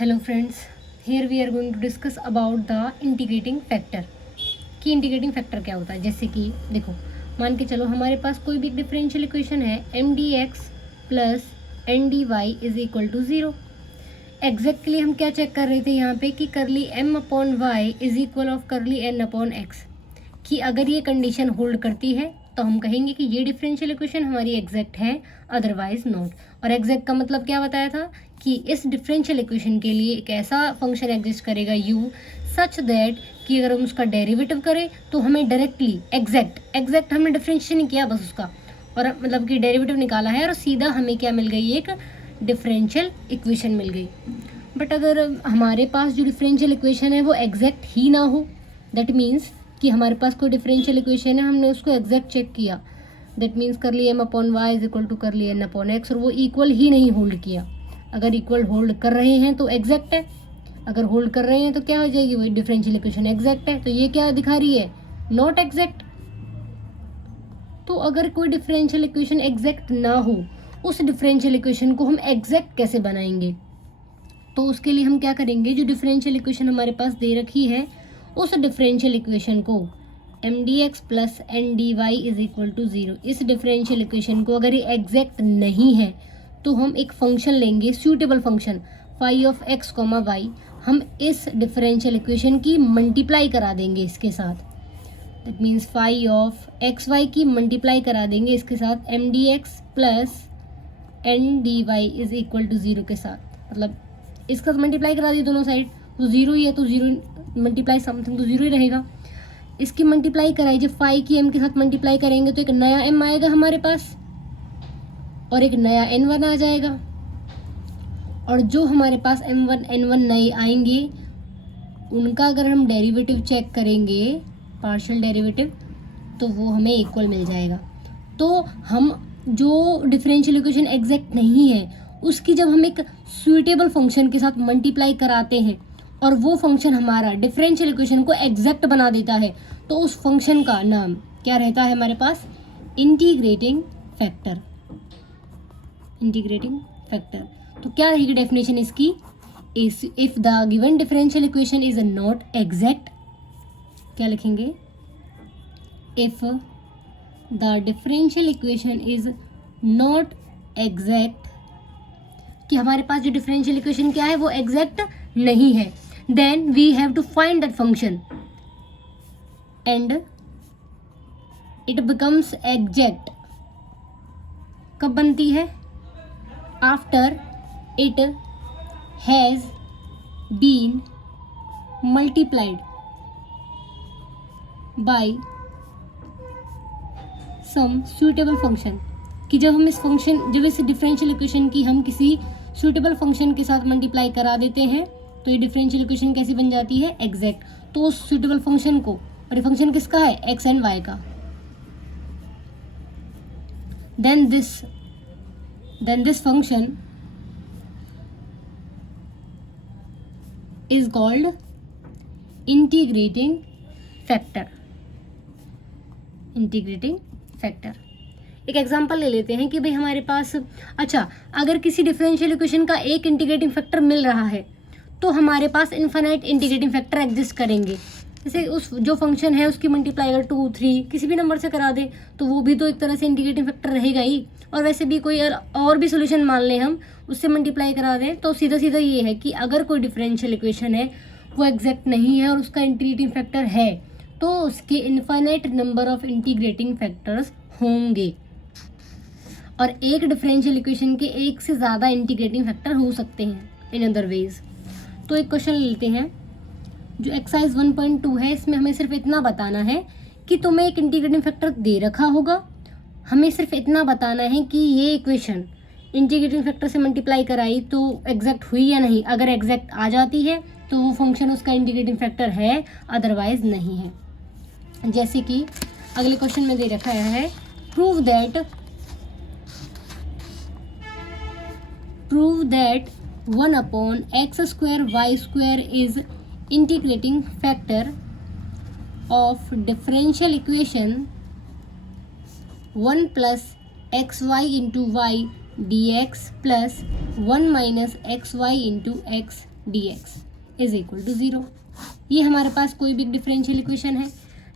Hello friends, here we are going to discuss about the integrating factor कि integrating factor क्या होता है। जैसे कि देखो, मान के चलो हमारे पास कोई भी डिफरेंशियल इक्वेशन है M D X plus N D Y is equal to zero. Exactly हम क्या चेक कर रहे थे यहाँ पे कि curly M upon Y is equal of curly N upon X, कि अगर ये कंडीशन होल्ड करती है तो हम कहेंगे कि ये डिफरेंशियल इक्वेशन हमारी एग्जैक्ट है, अदरवाइज नॉट। और एग्जैक्ट का मतलब क्या बताया था कि इस डिफरेंशियल इक्वेशन के लिए एक ऐसा फंक्शन एग्जिस्ट करेगा u सच दैट कि अगर हम उसका डेरिवेटिव करें तो हमें डायरेक्टली एग्जैक्ट हमने डिफरेंशिएशन नहीं किया बस उसका, और मतलब कि डेरिवेटिव निकाला है और सीधा हमें क्या मिल गई, एक डिफरेंशियल इक्वेशन मिल गई। बट अगर हमारे पास जो डिफरेंशियल इक्वेशन है वो एग्जैक्ट ही ना हो, दैट मीन्स कि हमारे पास कोई डिफरेंशियल इक्वेशन है, हमने उसको एग्जैक्ट चेक किया, that means curly m upon Y is equal to curly N upon x, और वो इक्वल ही नहीं होल्ड किया। अगर इक्वल होल्ड कर रहे हैं तो एग्जैक्ट है, अगर होल्ड कर रहे हैं तो क्या हो जाएगी, वो डिफरेंशियल इक्वेशन एग्जैक्ट है। तो ये क्या दिखा रही है, नॉट एग्जैक्ट। तो अगर कोई डिफरेंशियल इक्वेशन एग्जैक्ट ना हो, उस डिफरेंशियल इक्वेशन को हम एग्जैक्ट कैसे बनाएंगे? तो उसके लिए हम क्या करेंगे, जो डिफरेंशियल इक्वेशन हमारे पास दे रखी है उस डिफरेंशियल इक्वेशन को M D X plus N D Y is equal to zero, इस डिफरेंशियल इक्वेशन को अगर ये एग्जैक्ट नहीं है तो हम एक फंक्शन लेंगे, suitable function phi of X comma Y, हम इस डिफरेंशियल इक्वेशन की मल्टीप्लाई करा देंगे इसके साथ, that means phi of X Y की मल्टीप्लाई करा देंगे इसके साथ M D X plus N D Y is equal to zero के साथ। मतलब इसका मल्टीप्लाई करा दी दोनों साइड, तो ज़ीरो ही है तो ज़ीरो मल्टीप्लाई समथिंग तो ज़ीरो ही रहेगा। इसकी मल्टीप्लाई कराई, जब फाई की एम के साथ मल्टीप्लाई करेंगे तो एक नया एम आएगा हमारे पास और एक नया n1 आ जाएगा, और जो हमारे पास m1 n1 नए आएंगे उनका अगर हम डेरिवेटिव चेक करेंगे, पार्शियल डेरिवेटिव, तो वो हमें इक्वल मिल जाएगा। तो हम जो डिफरेंशियल इक्वेशन एग्जैक्ट नहीं है उसकी जब हम एक सूटेबल फंक्शन के साथ मल्टीप्लाई कराते हैं और वो फंक्शन हमारा डिफरेंशियल इक्वेशन को एग्जैक्ट बना देता है, तो उस फंक्शन का नाम क्या रहता है हमारे पास, इंटीग्रेटिंग फैक्टर। Integrating factor. तो क्या रहेगी डेफिनेशन इसकी, if the given differential equation is not exact, क्या लिखेंगे, if the differential equation is not exact, कि हमारे पास जो डिफरेंशियल इक्वेशन क्या है वो एग्जैक्ट नहीं है, then we have to find that function and it becomes exact. कब बनती है, after it has been multiplied by some suitable function, कि जब हम जब इस डिफरेंशियल इक्वेशन की हम किसी सूटेबल फंक्शन के साथ मल्टीप्लाई करा देते हैं तो ये डिफरेंशियल इक्वेशन कैसी बन जाती है, एग्जैक्ट। तो उस सूटेबल फंक्शन को, और ये फंक्शन किसका है, एक्स एंड वाई का, then this function is called integrating factor। Integrating factor. एक एग्जांपल ले लेते हैं कि भाई हमारे पास, अच्छा, अगर किसी डिफरेंशियल इक्वेशन का एक इंटीग्रेटिंग फैक्टर मिल रहा है तो हमारे पास इनफाइनाइट इंटीग्रेटिंग फैक्टर एग्जिस्ट करेंगे। जैसे उस जो फंक्शन है उसकी मल्टीप्लाई अगर 2, 3 किसी भी नंबर से करा दे तो वो भी तो एक तरह से इंटीग्रेटिंग फैक्टर रहेगा ही, और वैसे भी कोई और भी सोल्यूशन मान लें हम, उससे मल्टीप्लाई करा दें, तो सीधा सीधा ये है कि अगर कोई डिफरेंशियल इक्वेशन है वो एग्जैक्ट नहीं है और उसका इंटीग्रेटिंग फैक्टर है तो उसके infinite number of integrating factors होंगे, और एक डिफरेंशियल इक्वेशन के एक से ज़्यादा इंटीग्रेटिंग फैक्टर हो सकते हैं इन अदर वेज। तो एक क्वेश्चन लेते हैं जो एक्सरसाइज 1.2 है, इसमें हमें सिर्फ इतना बताना है कि तुम्हें एक इंटीग्रेटिंग फैक्टर दे रखा होगा, हमें सिर्फ इतना बताना है कि ये इक्वेशन इंटीग्रेटिंग फैक्टर से मल्टीप्लाई कराई तो एग्जैक्ट हुई या नहीं। अगर एग्जैक्ट आ जाती है तो वो फंक्शन उसका इंटीग्रेटिंग फैक्टर है, अदरवाइज नहीं है। जैसे कि अगले क्वेश्चन में दे रखा है, prove that 1 upon x square Y square is integrating factor of differential equation 1 plus x Y into Y dx plus 1 minus x Y into X dx is equal to 0। ये हमारे पास कोई भी डिफरेंशियल इक्वेशन है।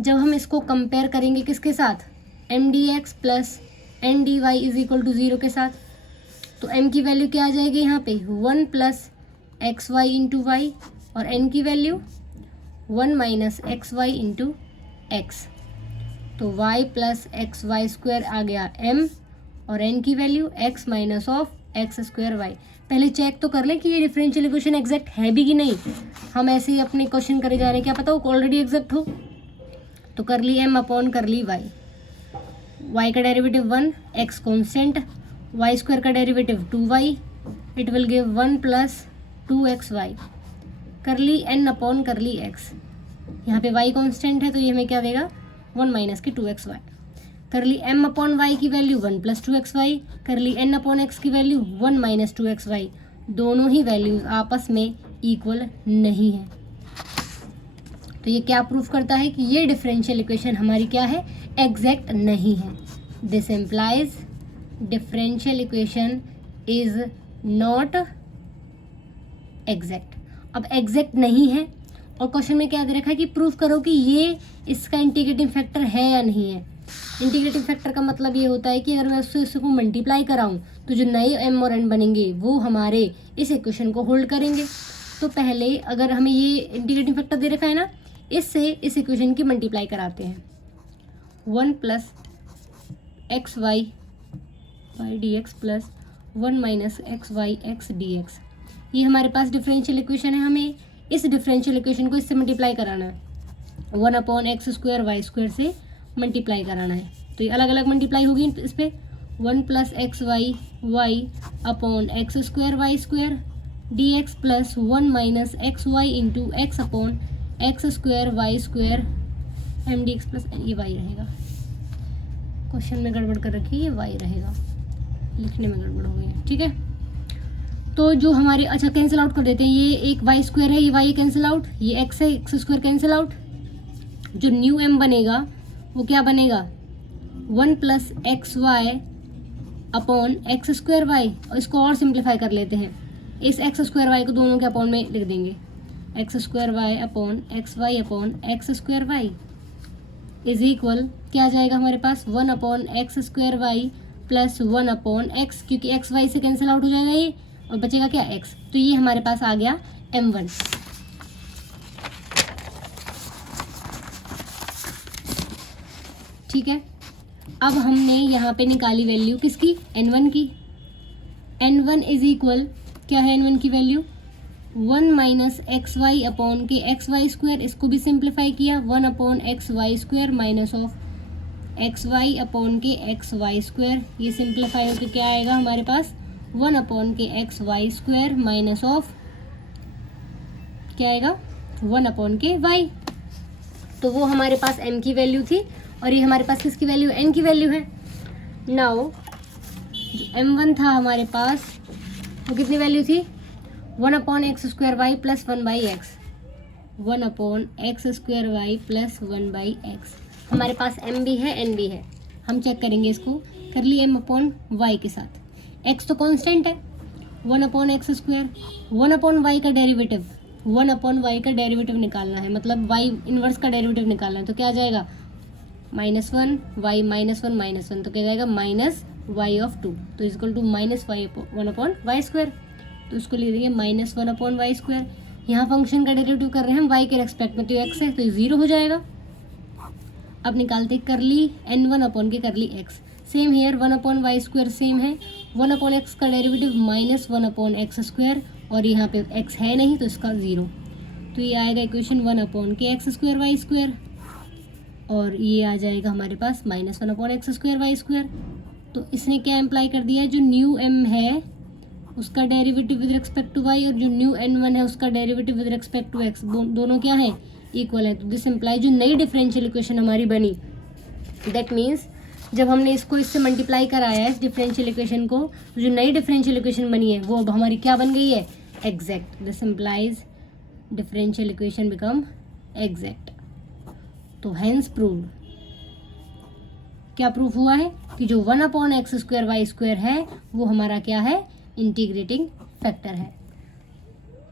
जब हम इसको compare करेंगे किसके साथ, M D X plus N D Y is equal to 0 के साथ, तो m की वैल्यू क्या आ जाएगी यहाँ पे 1 plus x Y into y, और n की value 1 minus x Y into x, तो y plus x Y square आ गया m, और n की value x minus of x square y. पहले चेक तो कर लें कि ये डिफरेंशियल इक्वेशन एग्जैक्ट है भी कि नहीं। हम ऐसे ही अपने क्वेश्चन करे जा रहे हैं, क्या पता वो ऑलरेडी एग्जैक्ट हो। तो कर ली m upon curly y का derivative 1, x constant, y square का derivative 2y, it will give 1 plus 2xy, कर ली n अपॉन कर ली x, यहाँ पे y कॉन्स्टेंट है तो ये हमें क्या देगा 1 माइनस की 2xy, कर ली m अपॉन y की वैल्यू 1 प्लस 2xy, कर ली n अपॉन x की वैल्यू 1 माइनस 2xy। दोनों ही वैल्यूज आपस में इक्वल नहीं है, तो ये क्या प्रूफ करता है कि ये डिफरेंशियल इक्वेशन हमारी क्या है, एग्जैक्ट नहीं है। This implies differential equation is not exact. अब एग्जैक्ट नहीं है और क्वेश्चन में क्या दे रखा है कि प्रूफ करो कि ये इसका इंटीग्रेटिंग फैक्टर है या नहीं है। इंटीग्रेटिंग फैक्टर का मतलब ये होता है कि अगर मैं उससे इसको मल्टीप्लाई कराऊं तो जो नए m और n बनेंगे वो हमारे इस इक्वेशन को होल्ड करेंगे। तो पहले अगर हमें ये इंटीग्रेटिंग फैक्टर दे रखा है ना, इससे इस इक्वेशन की मल्टीप्लाई कराते हैं, 1 plus x Y Y D X plus 1 minus x Y X D X. ये हमारे पास डिफरेंशियल इक्वेशन है, हमें इस डिफरेंशियल इक्वेशन को इससे मल्टीप्लाई कराना है, 1 upon x square Y square से मल्टीप्लाई कराना है। तो ये अलग अलग मल्टीप्लाई होगी इस पर, 1 plus x Y Y upon x square Y square D X plus 1 minus x Y into X upon x square Y square M D X plus ये वाई रहेगा। क्वेश्चन में गड़बड़ कर रखी है, ये वाई रहेगा, लिखने में गड़बड़ हो गई है, ठीक है। तो जो हमारे अच्छा कैंसिल आउट कर देते हैं, ये एक वाई स्क्वायर है, ये वाई कैंसिल आउट, ये एक्स है, एक्स स्क्वायर कैंसिल आउट। जो न्यू एम बनेगा वो क्या बनेगा 1 plus x Y upon x square Y, और इसको और सिंप्लीफाई कर लेते हैं, इस एक्स स्क्वायर वाई को दोनों के अपॉन में लिख देंगे, X square Y upon X Y upon x square Y is equal क्या आ जाएगा हमारे पास 1 upon x square Y plus 1 upon X, क्योंकि एक्स वाई से कैंसिल आउट हो जाएगा ये, और बचेगा क्या एक्स। तो ये हमारे पास आ गया m1। ठीक है, अब हमने यहाँ पे निकाली वैल्यू किसकी, n1 की। n1 इज इक्वल क्या है n1 की value 1 minus x Y upon के एक्स वाई स्क्वायर, इसको भी सिंप्लीफाई किया 1 upon X Y square minus of X Y upon के एक्स वाई स्क्वायर, ये सिंप्लीफाई होकर क्या आएगा हमारे पास 1 अपॉन के X Y square minus of क्या आएगा 1 अपॉन के वाई। तो वो हमारे पास m की वैल्यू थी और ये हमारे पास किसकी वैल्यू, n की वैल्यू है। नाउ जो m1 था हमारे पास वो कितनी वैल्यू थी 1 upon x square Y plus 1 by X, 1 upon x square Y plus 1 by X. हमारे पास m भी है n भी है, हम चेक करेंगे इसको, कर लिए m अपॉन वाई के साथ, x तो कांस्टेंट है 1 upon x square, 1 upon Y का डेरिवेटिव 1 अपॉन वाई का डेरिवेटिव निकालना है, मतलब y इनवर्स का डेरिवेटिव निकालना है, तो क्या आ जाएगा -1 y -1 तो क्या जाएगा माइनस वाई ऑफ 2, तो is equal to minus y 1 upon y square, तो इसको ले देंगे -1 अपॉन वाई स्क्वायर। यहाँ फंक्शन का डेरिवेटिव कर रहे हैं हम y के रेस्पेक्ट में, तो x है तो ये 0 हो जाएगा। अब निकालते कर ली n1 अपॉन के कर ली x, same here 1 upon y square same है, 1 अपॉन एक्स का डेरिवेटिव -1 अपॉन एक्स स्क्वायर, और यहाँ पे x है नहीं तो इसका 0, तो ये आएगा इक्वेशन 1 अपॉन के एक्स स्क्वायर वाई स्क्वायर, और ये आ जाएगा हमारे पास -1 upon x square Y square. तो इसने क्या इम्प्लाई कर दिया है, जो न्यू m है उसका derivative with respect to y, और जो न्यू n1 है उसका derivative with respect to x, दोनों क्या है इक्वल है। तो दिस इम्प्लाई जो नई डिफरेंशियल इक्वेशन हमारी बनी, दैट मीन्स जब हमने इसको इससे मल्टीप्लाई कराया है इस डिफरेंशियल इक्वेशन को, जो नई डिफरेंशियल इक्वेशन बनी है वो अब हमारी क्या बन गई है, exact. This implies differential equation become exact. तो हेंस प्रूव्ड, क्या प्रूफ हुआ है कि जो 1 upon x square Y square है वो हमारा क्या है, इंटीग्रेटिंग फैक्टर है।